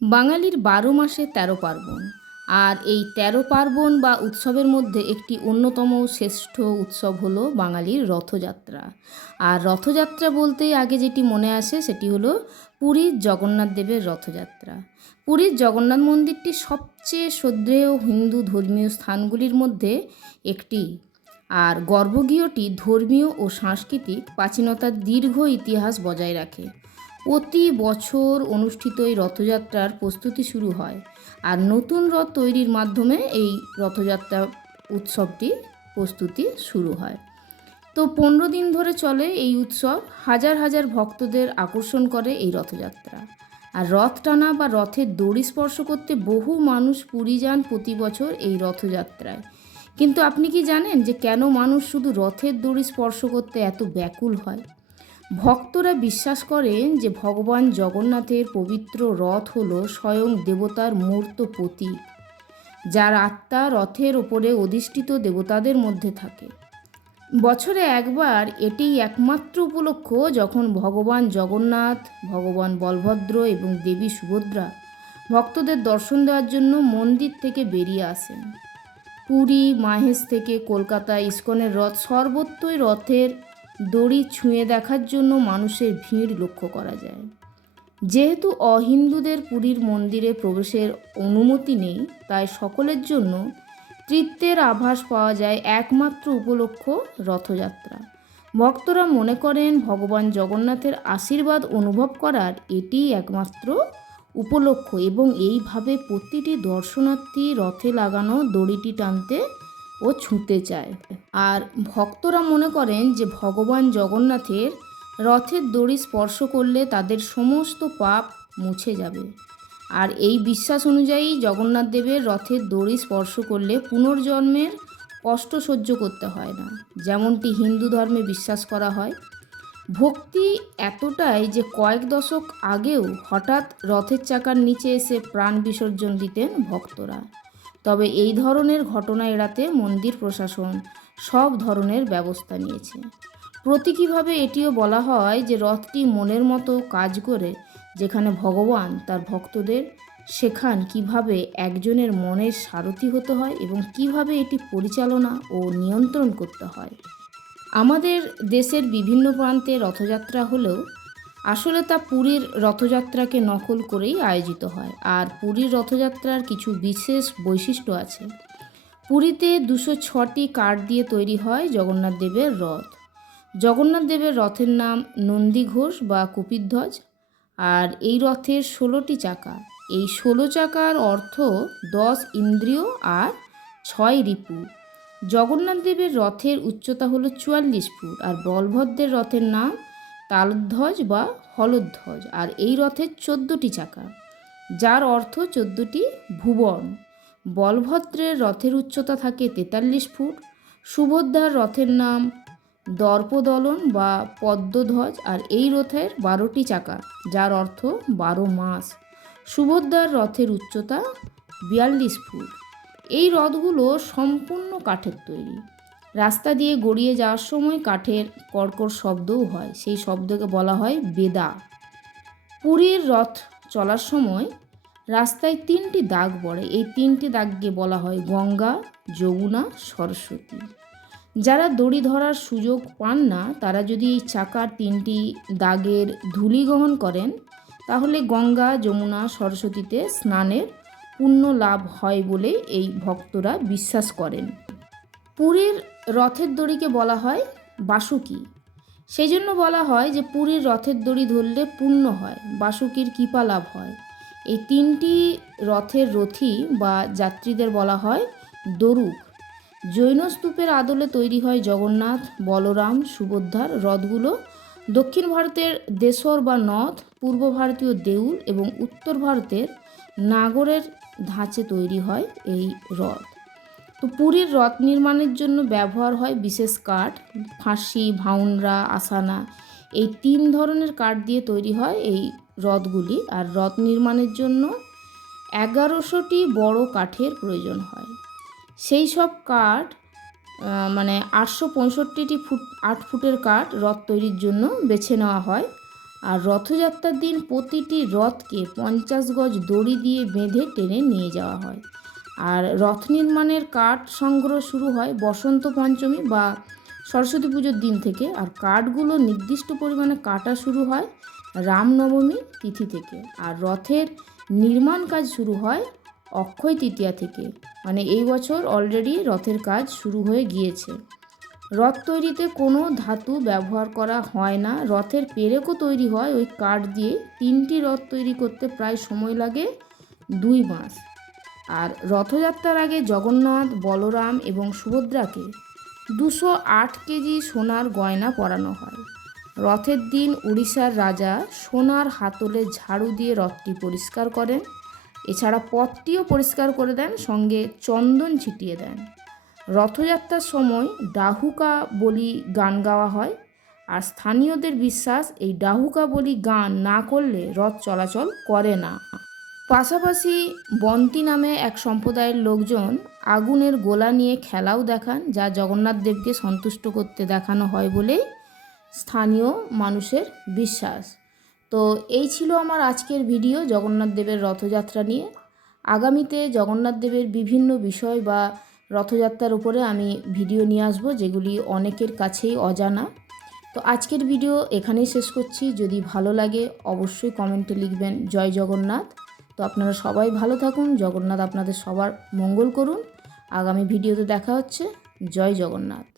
বাঙালির বারো মাসে তেরো পার্বণ। আর এই তেরো পার্বণ বা উৎসবের মধ্যে একটি অন্যতম শ্রেষ্ঠ উৎসব হলো বাঙালির রথযাত্রা। আর রথযাত্রা বলতেই আগে যেটি মনে আসে সেটি হলো পুরীর জগন্নাথ দেবের রথযাত্রা। পুরীর জগন্নাথ মন্দিরটি সবচেয়ে শ্রদ্ধেয় হিন্দু ধর্মীয় স্থানগুলির মধ্যে একটি। আর গর্ভগৃহটি ধর্মীয় ও সাংস্কৃতিক প্রাচীনতার দীর্ঘ ইতিহাস বজায় রাখে। প্রতি বছর অনুষ্ঠিত এই রথযাত্রার প্রস্তুতি শুরু হয়। আর নতুন রথ তৈরির মাধ্যমে এই রথযাত্রা উৎসবটি প্রস্তুতি শুরু হয়। তো পনেরো দিন ধরে চলে এই উৎসব। হাজার হাজার ভক্তদের আকর্ষণ করে এই রথযাত্রা। আর রথ টানা বা রথের দড়ি স্পর্শ করতে বহু মানুষ পুরী যান প্রতি বছর এই রথযাত্রায়। কিন্তু আপনি কি জানেন যে কেন মানুষ শুধু রথের দড়ি স্পর্শ করতে এত ব্যাকুল হয়? ভক্তরা বিশ্বাস করেন যে ভগবান জগন্নাথের পবিত্র রথ হল স্বয়ং দেবতার মূর্ত প্রতীক, যার আত্মা রথের ওপরে অধিষ্ঠিত দেবতাদের মধ্যে থাকে। বছরে একবার এটিই একমাত্র উপলক্ষ যখন ভগবান জগন্নাথ, ভগবান বলভদ্র এবং দেবী সুভদ্রা ভক্তদের দর্শন দেওয়ার জন্য মন্দির থেকে বেরিয়ে আসেন। পুরী, মাহেশ থেকে কলকাতা ইস্কনের রথ সর্বত্রই রথের দড়ি ছুঁয়ে দেখার জন্য মানুষের ভিড় লক্ষ্য করা যায়। যেহেতু অহিন্দুদের পুরীর মন্দিরে প্রবেশের অনুমতি নেই, তাই সকলের জন্য তৃত্বের আভাস পাওয়া যায় একমাত্র উপলক্ষ রথযাত্রা। ভক্তরা মনে করেন ভগবান জগন্নাথের আশীর্বাদ অনুভব করার এটিই একমাত্র উপলক্ষ এবং এইভাবে প্রতিটি দর্শনার্থী রথে লাগানো দড়িটি টানতে ও ছুঁতে চায়। আর ভক্তরা মনে করেন যে ভগবান জগন্নাথের রথের দড়ি স্পর্শ করলে তাদের সমস্ত পাপ মুছে যাবে। আর এই বিশ্বাস অনুযায়ী জগন্নাথ দেবের রথের দড়ি স্পর্শ করলে পুনর্জন্মের কষ্ট সহ্য করতে হয় না, যেমনটি হিন্দু ধর্মে বিশ্বাস করা হয়। ভক্তি এতটাই যে কয়েক দশক আগেও হঠাৎ রথের চাকার নিচে এসে প্রাণ বিসর্জন দিতেন ভক্তরা। তবে এই ধরনের ঘটনা এড়াতে মন্দির প্রশাসন সব ধরনের ব্যবস্থা নিয়েছে। প্রতীকীভাবে এটিও বলা হয় যে, রথটি মনের মতো কাজ করে যেখানে ভগবান তার ভক্তদের শেখান কীভাবে একজনের মনের সারথি হতে হয় এবং কীভাবে এটি পরিচালনা ও নিয়ন্ত্রণ করতে হয়। আমাদের দেশের বিভিন্ন প্রান্তে রথযাত্রা হলেও আসলে তা পুরীর রথযাত্রাকে নকল করেই আয়োজিত হয়, আর পুরীর রথযাত্রার কিছু বিশেষ বৈশিষ্ট্য আছে। পুরীতে দুশো ছটি কাঠ দিয়ে তৈরি হয় জগন্নাথ দেবের রথ। জগন্নাথ দেবের রথের নাম নন্দী ঘোষ বা কুপিধ্বজ, আর এই রথের ষোলোটি চাকা। এই ষোলো চাকার অর্থ দশ ইন্দ্রিয় আর ছয় রিপু। জগন্নাথ দেবের রথের উচ্চতা হলো চুয়াল্লিশ ফুট, আর বলভদ্রের রথের নাম তালধ্বজ বা হলধ্বজ, আর এই রথের চোদ্দোটি চাকা, যার অর্থ চোদ্দোটি ভুবন। বলভদ্রের রথের উচ্চতা থাকে তেতাল্লিশ ফুট। সুভদ্রার রথের নাম দর্পদলন বা পদ্মধ্বজ, আর এই রথের বারোটি চাকা, যার অর্থ বারো মাস। সুভদ্রার রথের উচ্চতা বিয়াল্লিশ ফুট। এই রথগুলো সম্পূর্ণ কাঠের তৈরি। রাস্তা দিয়ে গড়িয়ে যাওয়ার সময় কাঠের কর্কর শব্দও হয়। সেই শব্দকে বলা হয় বেদা। পুরীর রথ চলার সময় রাস্তায় তিনটি দাগ পড়ে। এই তিনটি দাগকে বলা হয় গঙ্গা, যমুনা, সরস্বতী। যারা দড়ি ধরার সুযোগ পান না, তারা যদি এই চাকার তিনটি দাগের ধূলি গ্রহণ করেন, তাহলে গঙ্গা, যমুনা, সরস্বতীতে স্নানের পুণ্য লাভ হয় বলে এই ভক্তরা বিশ্বাস করেন। পুরীর রথের দড়িকে বলা হয় বাসুকি। সেই জন্য বলা হয় যে পুরীর রথের দড়ি ধরলে পুণ্য হয়, বাসুকির কৃপা লাভ হয়। এই তিনটি রথের রথী বা যাত্রীদের বলা হয় দরুক। জৈন স্তূপের আদলে তৈরি হয় জগন্নাথ, বলরাম, সুভদ্রার রথগুলো। দক্ষিণ ভারতের দেশর বা নথ পূর্ব ভারতীয় দেউল এবং উত্তর ভারতের নাগরের ধাঁচে তৈরি হয় এই রথ। তো পুরীর রথ নির্মাণের জন্য ব্যবহার হয় বিশেষ কাঠ, ফাঁসি ভাউনরা আসানা। এই তিন ধরনের কাঠ দিয়ে তৈরি হয় এই রথগুলি আর রথ নির্মাণের জন্য এগারোশোটি বড় কাঠের প্রয়োজন হয়। সেই সব কাঠ মানে আটশো পঁয়ষট্টিটি ফুট, আট ফুটের কাঠ রথ তৈরির জন্য বেছে নেওয়া হয় আর রথযাত্রার দিন প্রতিটি রথকে পঞ্চাশ গজ দড়ি দিয়ে বেঁধে টেনে নিয়ে যাওয়া হয়। আর রথ নির্মাণের কাঠ সংগ্রহ শুরু হয় বসন্ত পঞ্চমী বা সরস্বতী পুজোর দিন থেকে। আর কাঠগুলো নির্দিষ্ট পরিমাণে কাটা শুরু হয় রামনবমী তিথি থেকে। আর রথের নির্মাণ কাজ শুরু হয় অক্ষয় তৃতীয়া থেকে। মানে এই বছর অলরেডি রথের কাজ শুরু হয়ে গিয়েছে। রথ তৈরিতে কোনো ধাতু ব্যবহার করা হয় না। রথের পেরেকও তৈরি হয়। ওই কাঠ দিয়ে তিনটি রথ তৈরি করতে প্রায় সময় লাগে দুই মাস। আর রথযাত্রার আগে জগন্নাথ, বলরাম এবং সুভদ্রাকে দুশো আট কেজি সোনার গয়না পরানো হয়। রথের দিন উড়িষ্যার রাজা সোনার হাতলে ঝাড়ু দিয়ে রথটি পরিষ্কার করেন। এছাড়া পথটিও পরিষ্কার করে দেন, সঙ্গে চন্দন ছিটিয়ে দেন। রথযাত্রার সময় ডাহুকা বলি গান গাওয়া হয় আর স্থানীয়দের বিশ্বাস, এই ডাহুকা বলি গান না করলে রথ চলাচল করে না। পাশাপাশি বন্তি নামে এক সম্প্রদায়ের লোকজন আগুনের গোলা নিয়ে খেলাও দেখান, যা জগন্নাথ দেবকে সন্তুষ্ট করতে দেখানো হয় বলেই স্থানীয় মানুষের বিশ্বাস। তো এই ছিল আমার আজকের ভিডিও জগন্নাথ দেবের রথযাত্রা নিয়ে। আগামীতে জগন্নাথ দেবের বিভিন্ন বিষয় বা রথযাত্রার উপরে আমি ভিডিও নিয়ে আসব, যেগুলি অনেকের কাছেই অজানা। তো আজকের ভিডিও এখানেই শেষ করছি। যদি ভালো লাগে অবশ্যই কমেন্টে লিখবেন, জয় জগন্নাথ। তো আপনারা সবাই ভালো থাকুন, জগন্নাথ আপনাদের সবার মঙ্গল করুন। আগামী ভিডিওতে দেখা হচ্ছে। জয় জগন্নাথ।